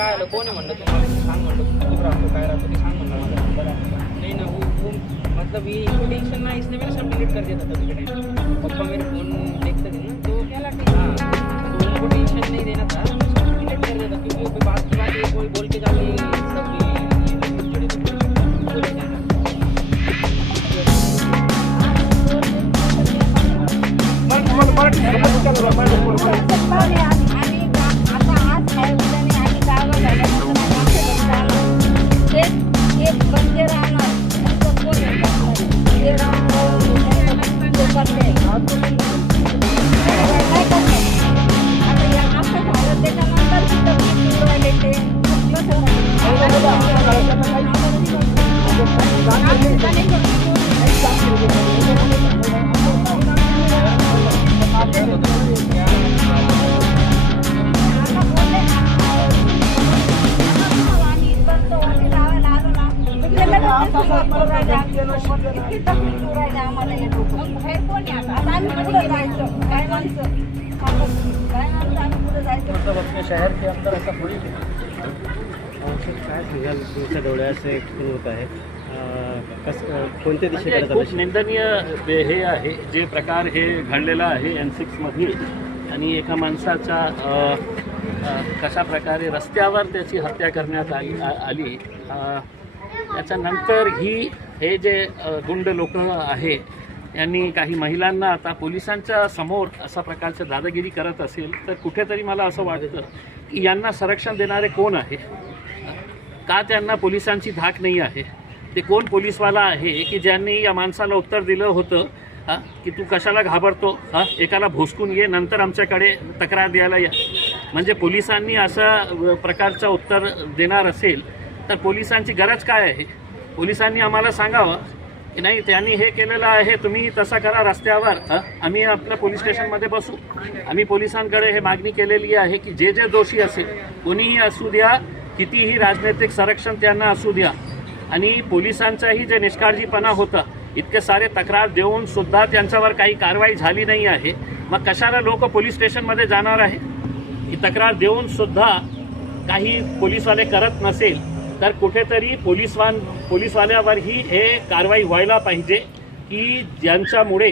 काय आलं? कोण म्हणलं तुम्हाला? सांग म्हणलं. कुठं राहतो? काय राहतो? ते सांग म्हणलं मला. नाही ना वो मतलब ये टेंशन ना इसने मेरा सब डिलीट कर दिया था तभी पप्पा मेरे शहर के अंदर ऐसा थोड़ी तुमच्या डोळ्याचं होत आहे कस कोणत्या म्हणजे दिशेकडे खूप चालू निंदनीय हे हे आहे जे प्रकार हे घडलेला आहे एन सिक्समध्ये आणि एका अ, अ, कशा प्रकारे रस्त्यावर त्याची हत्या करण्यात आली आ- आली अ, त्याच्यानंतर ही हे जे अ, गुंड लोक आहे यांनी काही महिलांना आता पोलिसांच्या समोर अशा प्रकारचं दादागिरी करत असेल तर कुठेतरी मला असं वाटतं की यांना संरक्षण देणारे कोण आहे? का त्यांना पोलिसांची धाक नाही आहे? ते कोण पोलीसवाला आहे की ज्यांनी या माणसाला उत्तर दिलं होतं की तू कशाला घाबरतो? हा? एकाला भोसकून ये नंतर आमच्याकडे तक्रार द्यायला या. म्हणजे पोलिसांनी असा प्रकारचं उत्तर देणार असेल तर पोलिसांची गरज काय आहे? पोलिसांनी आम्हाला सांगावं की नाही त्यांनी हे केलेलं आहे तुम्ही तसं करा रस्त्यावर आम्ही आपल्या पोलीस स्टेशनमध्ये बसू. आम्ही पोलिसांकडे हे मागणी केलेली आहे की जे जे दोषी असेल कोणीही असू द्या कितीही राजनैतिक संरक्षण त्यांना असू द्या आणि पोलिसांचाही जे निष्काळजीपणा होतं इतके सारे तक्रार देऊन सुद्धा त्यांच्यावर काही कारवाई झाली नाही आहे. मग कशाला लोक पोलीस स्टेशनमध्ये जाणार आहे? ही तक्रार देऊन सुद्धा काही पोलीसवाले करत नसेल तर कुठेतरी पोलीसवान पोलीसवाल्यावरही हे कारवाई व्हायला पाहिजे की ज्यांच्यामुळे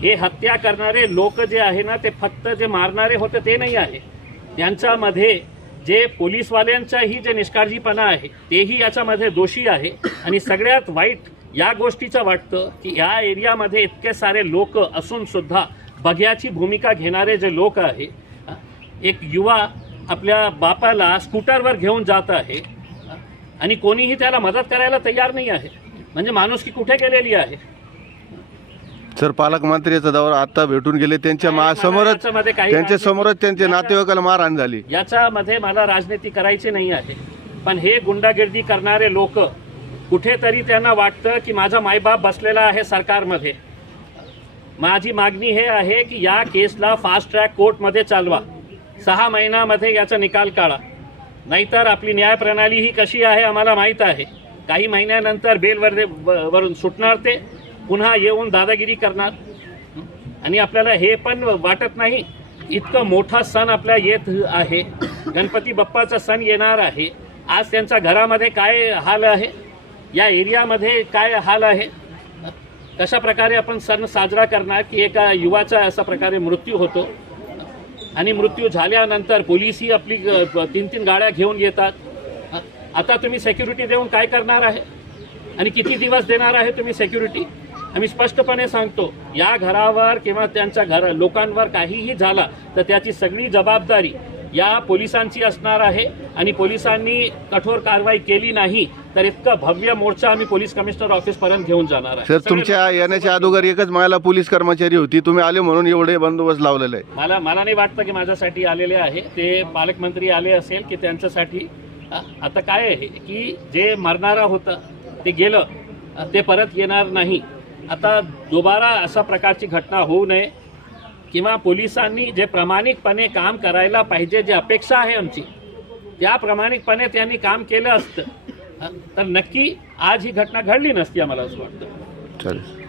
हे हत्या करणारे लोक जे आहे ना ते फक्त जे मारणारे होते ते नाही आहे. त्यांच्यामध्ये जे पोलीसवाल्यांचाही जे निष्काळजीपणा आहे तेही याच्यामध्ये दोषी आहे. आणि सगळ्यात वाईट या गोष्टीचं वाटतं की या एरियामध्ये इतके सारे लोक असूनसुद्धा बघ्याची भूमिका घेणारे जे लोक आहे एक युवा आपल्या बापाला स्कूटरवर घेऊन जात आहे. आणि कोणीही त्याला मदत करायला तयार नाही आहे. म्हणजे माणूस की कुठे गेलेली आहे? सर पालकमंत्र्याचा दौरा आता भेटून गेले. त्यांच्या समोरच याच्यामध्ये काही त्यांच्या राजनीती- समोरच त्यांच्या याच्या- नातेवाईकाला मारहाण झाली. याच्यामध्ये मला राजनीती करायची नाही आहे. पण हे गुंडागिर्दी करणारे लोक कुठेतरी त्यांना वाटतं की माझा मायबाप बसलेला आहे सरकारमध्ये. माझी मागणी हे आहे की या केसला फास्ट ट्रॅक कोर्टमध्ये चालवा. सहा महिन्यामध्ये याचा निकाल काढा. नाहीतर आपली न्यायप्रणाली ही कशी आहे आम्हाला माहीत आहे. काही महिन्यानंतर बेलवर वरून सुटणार ते. पुन्हा येऊन दादागिरी करणार. आणि आपल्याला हे पण वाटत नाही इतकं मोठा सण आपल्या येत आहे. गणपती बाप्पाचा सण येणार आहे. आज त्यांच्या घरामध्ये काय हाल आहे? या एरियामध्ये काय हाल आहे? कशा प्रकारे आपण सण साजरा करणार की एका युवाचा अशा प्रकारे मृत्यू होतो? आणि मृत्यू झाल्यानंतर पोलीसही आपली तीन तीन गाड्या घेऊन येतात. आता तुम्ही सेक्युरिटी देऊन काय करणार आहे? आणि किती दिवस देणार आहे तुम्ही सेक्युरिटी आम्ही स्पष्टपणे सांगतो या घरावर किंवा त्यांच्या घर लोकांवर काहीही झाला तर त्याची सगळी जबाबदारी या पोलिसांची असणार आहे. आणि पोलिसांनी कठोर कारवाई केली नाही तर इतकं भव्य मोर्चा आम्ही पोलीस कमिशनर ऑफिसपर्यंत घेऊन जाणार आहे. सर तुमच्या येण्याच्या अगोदर एकच महिला पोलीस कर्मचारी होती तुम्ही आले म्हणून एवढे बंदोबस्त लावलेला आहे मला मला नाही वाटतं की माझ्यासाठी आलेले आहे. ते पालकमंत्री आले असेल की त्यांच्यासाठी. आता काय आहे की जे मरणारा होतं ते गेलं ते परत येणार नाही. आता दुबारा अशा प्रकारची घटना होऊ नये किंवा पोलिसांनी जे प्रामाणिकपणे काम करायला पाहिजे जी अपेक्षा आहे आमची त्या प्रामाणिकपणे त्यांनी काम केलं असतं. तर नक्की आज ही घटना घडली नसती आम्हाला असं वाटतं. चालेल.